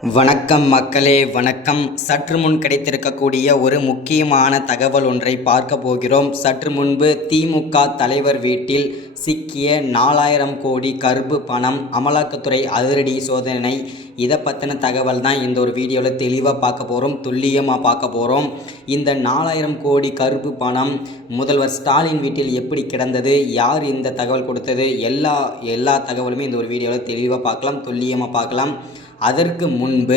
வணக்கம் மக்களே, வணக்கம். சற்று முன் கிடைத்திருக்கக்கூடிய ஒரு முக்கியமான தகவல் ஒன்றை பார்க்க போகிறோம். சற்று முன்பு திமுக தலைவர் வீட்டில் சிக்கிய 4000 கோடி கருப்பு பணம், அமலாக்கத்துறை அதிரடி சோதனை. இதை பற்றின தகவல் தான் இந்த ஒரு வீடியோவில் தெளிவாக பார்க்க போகிறோம், துல்லியமாக பார்க்க போகிறோம். இந்த 4000 கோடி கருப்பு பணம் முதல்வர் ஸ்டாலின் வீட்டில் எப்படி கிடந்தது, யார் இந்த தகவல் கொடுத்தது, எல்லா தகவலுமே இந்த ஒரு வீடியோவில் தெளிவாக பார்க்கலாம், துல்லியமாக பார்க்கலாம். அதற்கு முன்பு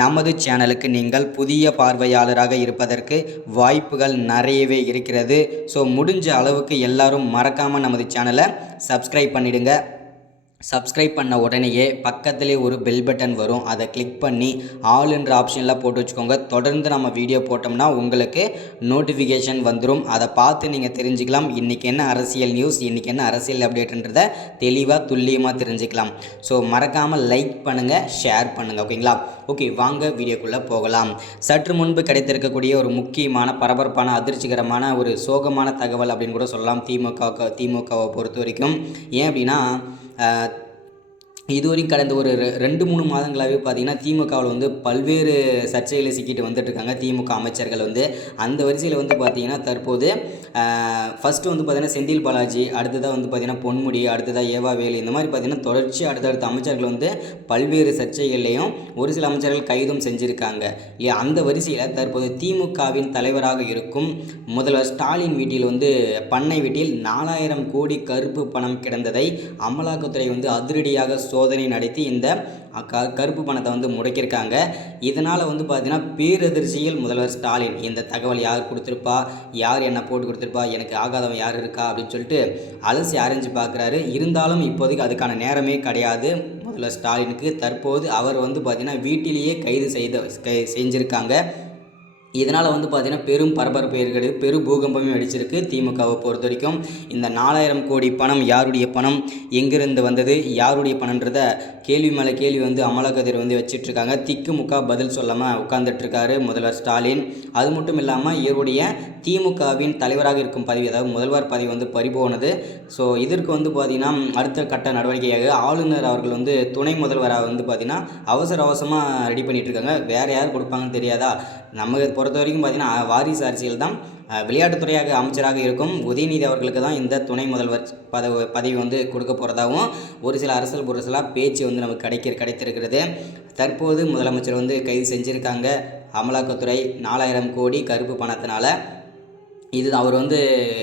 நமது சேனலுக்கு நீங்கள் புதிய பார்வையாளராக இருப்பதற்கு வாய்ப்புகள் நிறையவே இருக்கிறது. ஸோ முடிஞ்ச அளவுக்கு எல்லாரும் மறக்காமல் நமது சேனலை சப்ஸ்கிரைப் பண்ணிடுங்க. சப்ஸ்கிரைப் பண்ண உடனேயே பக்கத்துலேயே ஒரு பெல் பட்டன் வரும், அதை கிளிக் பண்ணி ஆல் என்ற ஆப்ஷனில் போட்டு வச்சுக்கோங்க. தொடர்ந்து நம்ம வீடியோ போட்டோம்னா உங்களுக்கு நோட்டிஃபிகேஷன் வந்துடும். அதை பார்த்து நீங்கள் தெரிஞ்சுக்கலாம் இன்றைக்கி என்ன அரசியல் நியூஸ், இன்றைக்கி என்ன அரசியல் அப்டேட்டுன்றதை தெளிவாக துல்லியமாக தெரிஞ்சுக்கலாம். ஸோ மறக்காமல் லைக் பண்ணுங்கள், ஷேர் பண்ணுங்கள். ஓகேங்களா? ஓகே, வாங்க வீடியோக்குள்ளே போகலாம். சற்று முன்பு கிடைத்திருக்கக்கூடிய ஒரு முக்கியமான பரபரப்பான அதிர்ச்சிகரமான ஒரு சோகமான தகவல் அப்படின்னு கூட சொல்லலாம் திமுகவை பொறுத்த வரைக்கும். ஏன் அப்படின்னா இதுவரைக்கும் கடந்த ஒரு 2-3 மாதங்களாகவே பார்த்திங்கன்னா திமுகவில் வந்து பல்வேறு சர்ச்சைகளை சிக்கிட்டு வந்துட்டுருக்காங்க திமுக அமைச்சர்கள் வந்து. அந்த வரிசையில் வந்து பார்த்திங்கன்னா தற்போது ஃபஸ்ட்டு வந்து பார்த்திங்கன்னா செந்தில் பாலாஜி, அடுத்ததாக வந்து பார்த்திங்கன்னா பொன்முடி, அடுத்ததாக ஏவா வேலு, இந்த மாதிரி பார்த்திங்கன்னா தொடர்ச்சி அடுத்தடுத்த அமைச்சர்கள் வந்து பல்வேறு சர்ச்சைகள்லையும் ஒரு சில அமைச்சர்கள் கைதும் செஞ்சுருக்காங்க இல்லையா. அந்த வரிசையில் தற்போது திமுகவின் தலைவராக இருக்கும் முதல்வர் ஸ்டாலின் வீட்டில் வந்து பண்ணை வீட்டில் 4000 கோடி கருப்பு பணம் கிடந்ததை அமலாக்கத்துறை வந்து அதிரடியாக சோதனை நடத்தி இந்த கருப்பு பணத்தை வந்து முடக்கியிருக்காங்க. இதனால் வந்து பார்த்திங்கன்னா பேரதிர்ச்சியில் முதல்வர் ஸ்டாலின் இந்த தகவல் யார் கொடுத்துருப்பா, யார் என்ன போட்டு கொடுத்துருப்பா, எனக்கு ஆகாதவன் யார் இருக்கா அப்படின்னு சொல்லிட்டு அலசி ஆராய்ஞ்சு பார்க்குறாரு. இருந்தாலும் இப்போதைக்கு அதுக்கான நேரமே கிடையாது முதல்வர் ஸ்டாலினுக்கு. தற்போது அவர் வந்து பார்த்திங்கன்னா வீட்டிலேயே கைது செஞ்சுருக்காங்க. இதனால் வந்து பார்த்திங்கன்னா பெரும் பரபரப்பு ஏற்படுது, பெரும் பூகம்பமே அடிச்சிருக்கு திமுகவை பொறுத்த வரைக்கும். இந்த 4000 கோடி பணம் யாருடைய பணம், எங்கிருந்து வந்தது, யாருடைய பணன்றத கேள்வி மேலே கேள்வி வந்து அமலாக்கத்துறை வந்து வச்சிட்ருக்காங்க. திக்குமுக்கா பதில் சொல்லாமல் உட்காந்துட்ருக்காரு முதல்வர் ஸ்டாலின். அது மட்டும் இல்லாமல் இவருடைய திமுகவின் தலைவராக இருக்கும் பதவி, அதாவது முதல்வர் பதவி வந்து பறிபோனது. ஸோ இதற்கு வந்து பார்த்திங்கன்னா அடுத்த கட்ட நடவடிக்கையாக ஆளுநர் அவர்கள் வந்து துணை முதல்வராக வந்து பார்த்திங்கன்னா அவசரமாக ரெடி பண்ணிகிட்ருக்காங்க. வேறு யார் கொடுப்பாங்கன்னு தெரியாதா? நம்ம பொறுத்த வரைக்கும் பார்த்திங்கன்னா வாரிசு அரசியல் தான். விளையாட்டுத்துறையாக அமைச்சராக இருக்கும் உதயநிதி அவர்களுக்கு தான் இந்த துணை முதல்வர் பதவி வந்து கொடுக்க போகிறதாகவும் ஒரு சில அரசியல் புரசலாக பேச்சு வந்து நமக்கு கிடைத்திருக்கிறது. தற்போது முதலமைச்சர் வந்து கைது செஞ்சுருக்காங்க அமலாக்கத்துறை 4000 கோடி கருப்பு பணத்தினால. இது அவர் வந்து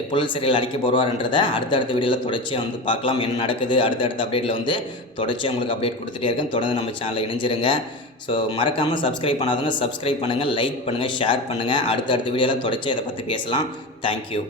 புழல் சிறையில் அடைக்க போடுவார்ன்றதை அடுத்தடுத்த வீடியோவில் தொடர்ச்சியாக வந்து பார்க்கலாம். என்ன நடக்குது அடுத்தடுத்த அப்டேட்டில் வந்து தொடர்ச்சியாக உங்களுக்கு அப்டேட் கொடுத்துட்டே இருக்கேன். தொடர்ந்து நம்ம சேனலில் இணைஞ்சிருங்க. ஸோ மறக்காமல் சப்ஸ்கிரைப் பண்ணாதவங்க சப்ஸ்கிரைப் பண்ணுங்கள், லைக் பண்ணுங்கள், ஷேர் பண்ணுங்கள். அடுத்தடுத்த வீடியோவில் தொடர்ச்சியாக இதை பற்றி பேசலாம். தேங்க்யூ.